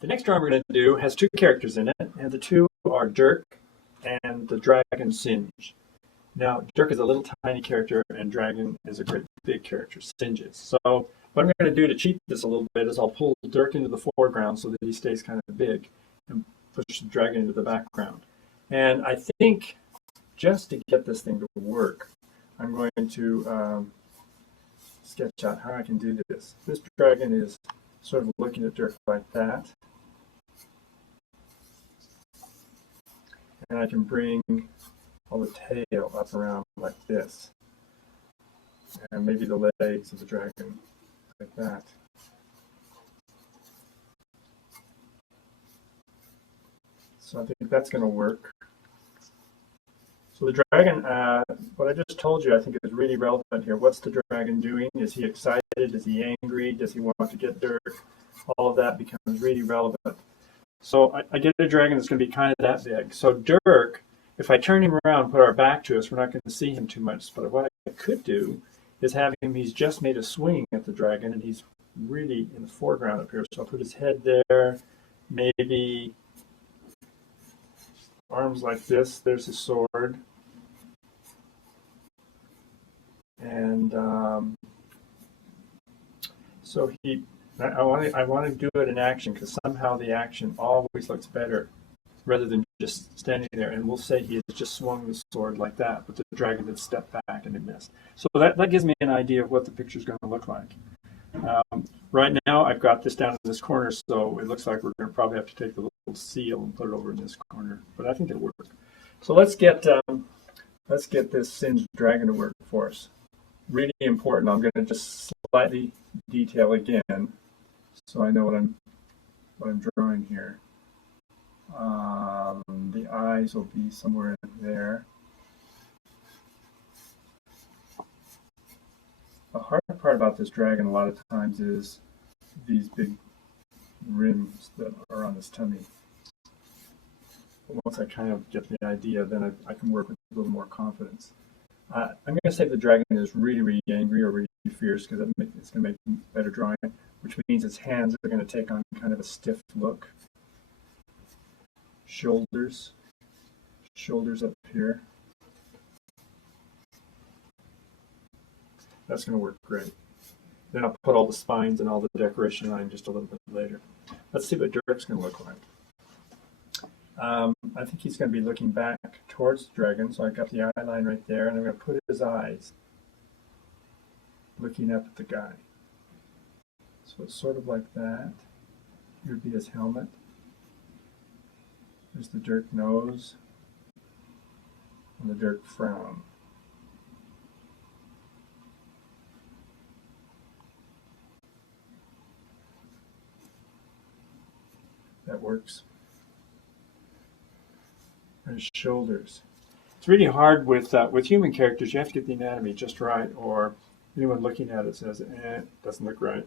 The next drawing we're going to do has two characters in it, and the two are Dirk and the dragon Singe. Now, Dirk is a little tiny character, and Dragon is a great big character, Singe is. So what I'm going to do to cheat this a little bit is I'll pull Dirk into the foreground so that he stays kind of big, and push the Dragon into the background. And I think just to get this thing to work, I'm going to sketch out how I can do this. This Dragon is sort of looking at Dirk like that. And I can bring all the tail up around like this. And maybe the legs of the dragon like that. So I think that's going to work. So the dragon, what I just told you, I think is really relevant here. What's the dragon doing? Is he excited? Is he angry? Does he want to get Dirk? All of that becomes really relevant. So I get a dragon that's going to be kind of that big. So Dirk, if I turn him around and put our back to us, we're not going to see him too much. But what I could do is have him, he's just made a swing at the dragon, and he's really in the foreground up here. So I'll put his head there, maybe arms like this. There's his sword. And so I want to do it in action because somehow the action always looks better rather than just standing there. And we'll say he has just swung the sword like that, but the dragon had stepped back and it missed. So that gives me an idea of what the picture is going to look like. Right now, I've got this down in this corner, so it looks like we're going to probably have to take the little seal and put it over in this corner. But I think it'll work. So let's get this Singe dragon to work for us. Really important. I'm going to just slightly detail again, so I know what I'm drawing here. The eyes will be somewhere in there. The hard part about this dragon a lot of times is these big rims that are on his tummy. But once I kind of get the idea, then I can work with a little more confidence. I'm going to say the dragon is really, really angry or really fierce because it's going to make a better drawing, which means its hands are going to take on kind of a stiff look. Shoulders up here. That's going to work great. Then I'll put all the spines and all the decoration on just a little bit later. Let's see what Dirk's going to look like. I think he's going to be looking back towards the dragon, so I've got the eye line right there, and I'm going to put his eyes looking up at the guy. So it's sort of like that. Here would be his helmet. There's the Dirk nose and the Dirk frown. That works. And his shoulders. It's really hard with human characters. You have to get the anatomy just right, or anyone looking at it says, it doesn't look right.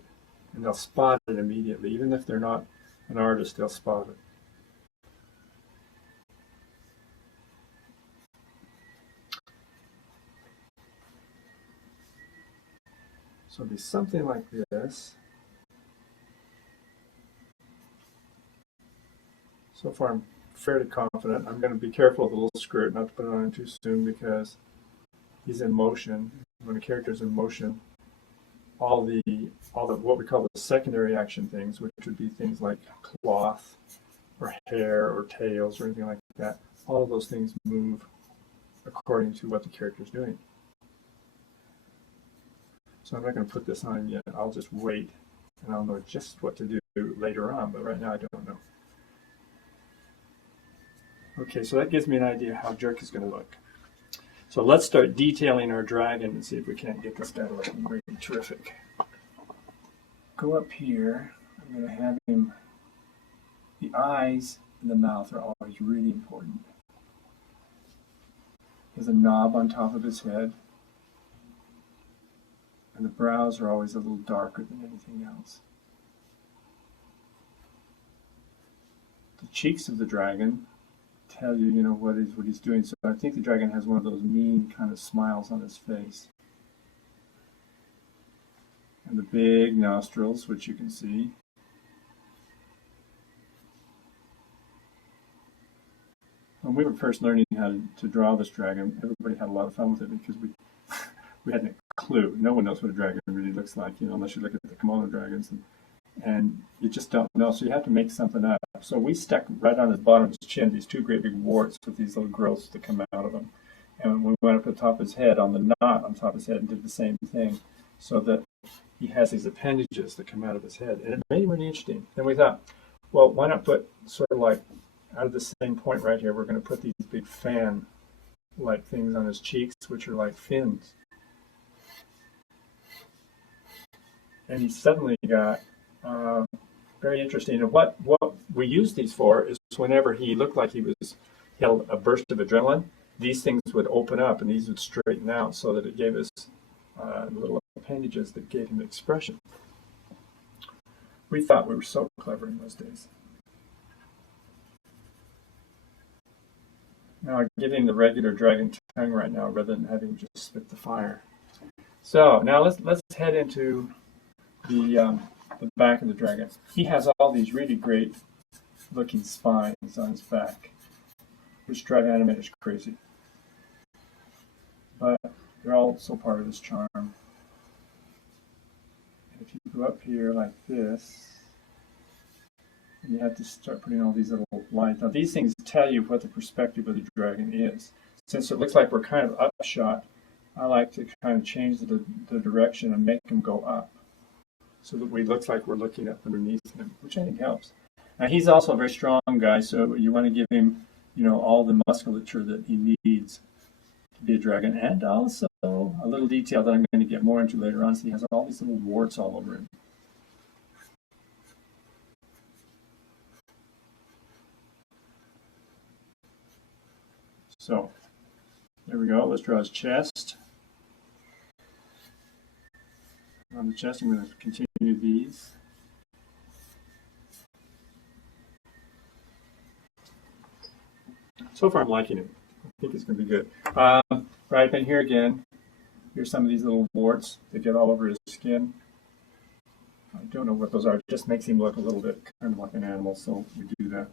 And they'll spot it immediately. Even if they're not an artist, they'll spot it. So it'll be something like this. So far, I'm fairly confident. I'm going to be careful with the little skirt, not to put it on too soon because he's in motion. When a character's in motion, all the what we call the secondary action things, which would be things like cloth or hair or tails or anything like that, all of those things move according to what the character's doing. So I'm not going to put this on yet. I'll just wait, and I'll know just what to do later on, but right now I don't know. Okay, so that gives me an idea how Dirk is going to look. So let's start detailing our dragon and see if we can't get this guy to look really terrific. Go up here. I'm going to have him, the eyes and the mouth are always really important. There's a knob on top of his head. And the brows are always a little darker than anything else. The cheeks of the dragon tell you, what he's doing. So I think the dragon has one of those mean kind of smiles on his face. And the big nostrils, which you can see. when we were first learning how to draw this dragon, everybody had a lot of fun with it because we hadn't a clue. No one knows what a dragon really looks like, unless you look at the kimono dragons, and you just don't know. So you have to make something up. So we stuck right on the bottom of his chin these two great big warts with these little growths that come out of them. And we went up to the top of his head, on the knot on top of his head, and did the same thing, so that he has these appendages that come out of his head. And it made it really interesting. Then we thought, well, why not put sort of like out of the same point right here, we're going to put these big fan-like things on his cheeks, which are like fins. And he suddenly got very interesting. And what we use these for is whenever he looked like he had a burst of adrenaline, these things would open up and these would straighten out so that it gave us little appendages that gave him expression. We thought we were so clever in those days. Now I'm getting the regular dragon tongue right now rather than having just spit the fire. So now let's head into the back of the dragon. He has all these really great looking spines on his back, which drive animators crazy. But they're also part of his charm. And if you go up here like this, you have to start putting all these little lines. Now these things tell you what the perspective of the dragon is. Since it looks like we're kind of upshot, I like to kind of change the direction and make them go up, so that we look like we're looking up underneath him, which I think helps. Now he's also a very strong guy, so you want to give him, all the musculature that he needs to be a dragon, and also a little detail that I'm going to get more into later on. So he has all these little warts all over him. So there we go. Let's draw his chest. On the chest, I'm going to continue these. So far, I'm liking it. I think it's going to be good. Right in here again, here's some of these little warts that get all over his skin. I don't know what those are. It just makes him look a little bit kind of like an animal, so we do that.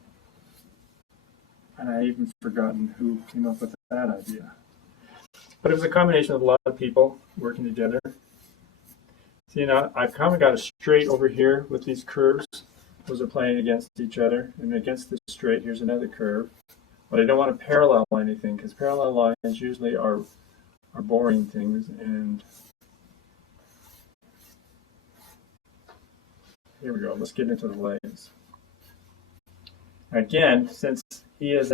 And I even forgotten who came up with that idea. But it was a combination of a lot of people working together. See, I've kind of got a straight over here with these curves. Those are playing against each other. And against this straight, here's another curve. But I don't want to parallel anything, because parallel lines usually are boring things. And here we go. Let's get into the legs. Again, since he is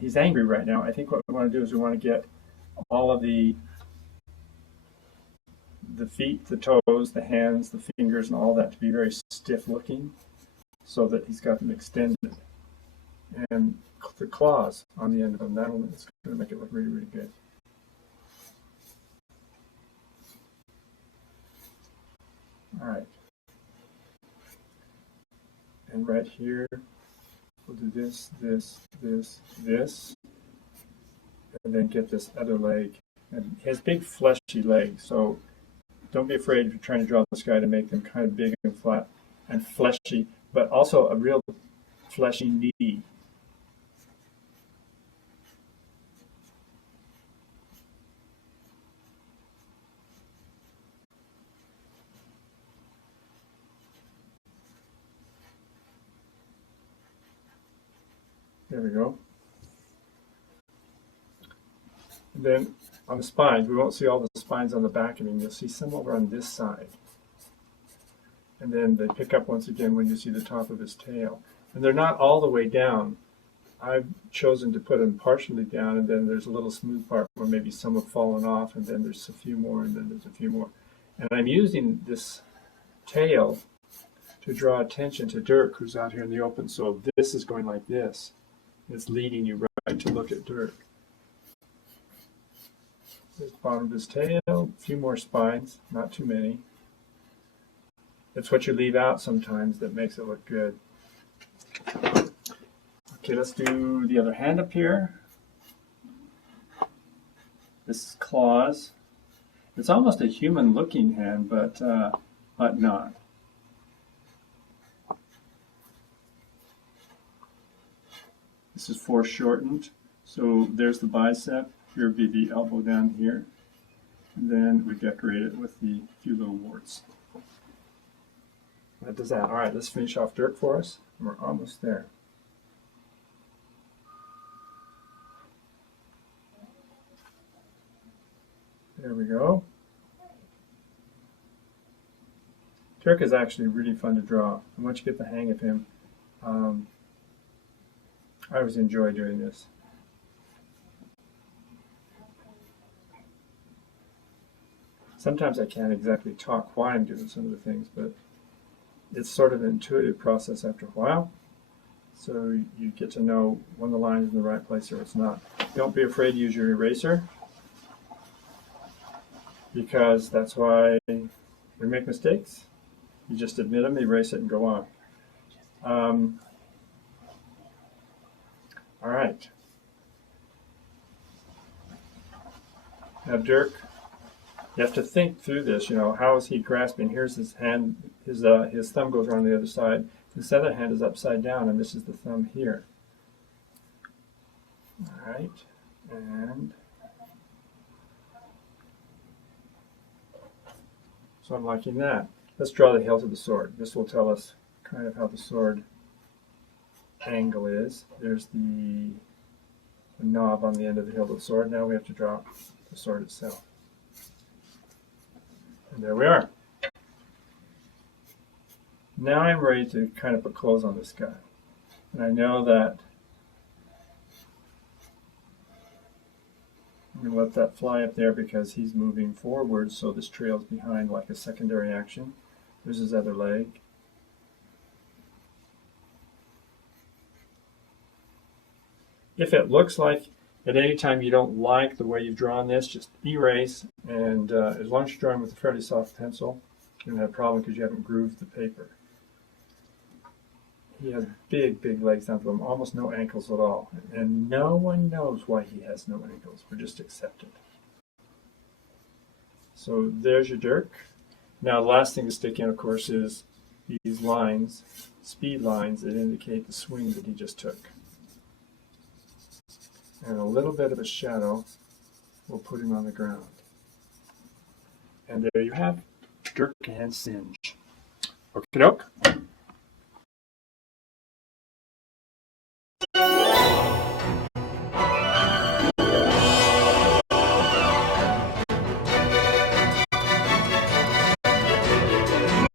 he's angry right now, I think what we want to do is we want to get all of the feet, the toes, the hands, the fingers, and all that to be very stiff looking, so that he's got them extended. And the claws on the end of them, that's going to make it look really, really good. All right. And right here, we'll do this, this, this, this, and then get this other leg. And he has big fleshy legs, so don't be afraid if you're trying to draw this guy to make them kind of big and flat and fleshy, but also a real fleshy knee. There we go. And then on the spines, we won't see all the spines on the back of him. You'll see some over on this side. And then they pick up once again when you see the top of his tail. And they're not all the way down. I've chosen to put them partially down, and then there's a little smooth part where maybe some have fallen off, and then there's a few more, and then there's a few more. And I'm using this tail to draw attention to Dirk, who's out here in the open. So this is going like this. It's leading you right to look at Dirk. There's the bottom of his tail, a few more spines, not too many. It's what you leave out sometimes that makes it look good. Okay, let's do the other hand up here. This is claws. It's almost a human-looking hand, but not. This is foreshortened. So there's the bicep. Here would be the elbow down here. And then we decorate it with the few little warts. That does that. All right, let's finish off Dirk for us. We're almost there. There we go. Dirk is actually really fun to draw. And once you get the hang of him, I always enjoy doing this. Sometimes I can't exactly talk why I'm doing some of the things, but it's sort of an intuitive process after a while. So you get to know when the line is in the right place or it's not. Don't be afraid to use your eraser, because that's why we make mistakes. You just admit them, erase it, and go on. All right. Now Dirk, you have to think through this. You know, how is he grasping? Here's his hand. His thumb goes around the other side. This other hand is upside down, and this is the thumb here. All right, and so I'm liking that. Let's draw the hilt of the sword. This will tell us kind of how the sword angle is. There's the knob on the end of the hilt of the sword. Now we have to draw the sword itself. And there we are. Now I'm ready to kind of put clothes on this guy. And I know that I'm going to let that fly up there because he's moving forward, so this trails behind like a secondary action. There's his other leg. If it looks like at any time you don't like the way you've drawn this, just erase, and as long as you're drawing with a fairly soft pencil, you don't have a problem because you haven't grooved the paper. He has big, big legs down to him, almost no ankles at all. And no one knows why he has no ankles. We're just accepted. So there's your Dirk. Now the last thing to stick in, of course, is these lines, speed lines that indicate the swing that he just took. And a little bit of a shadow will put him on the ground. And there you have Dirk and Singe. Okie doke.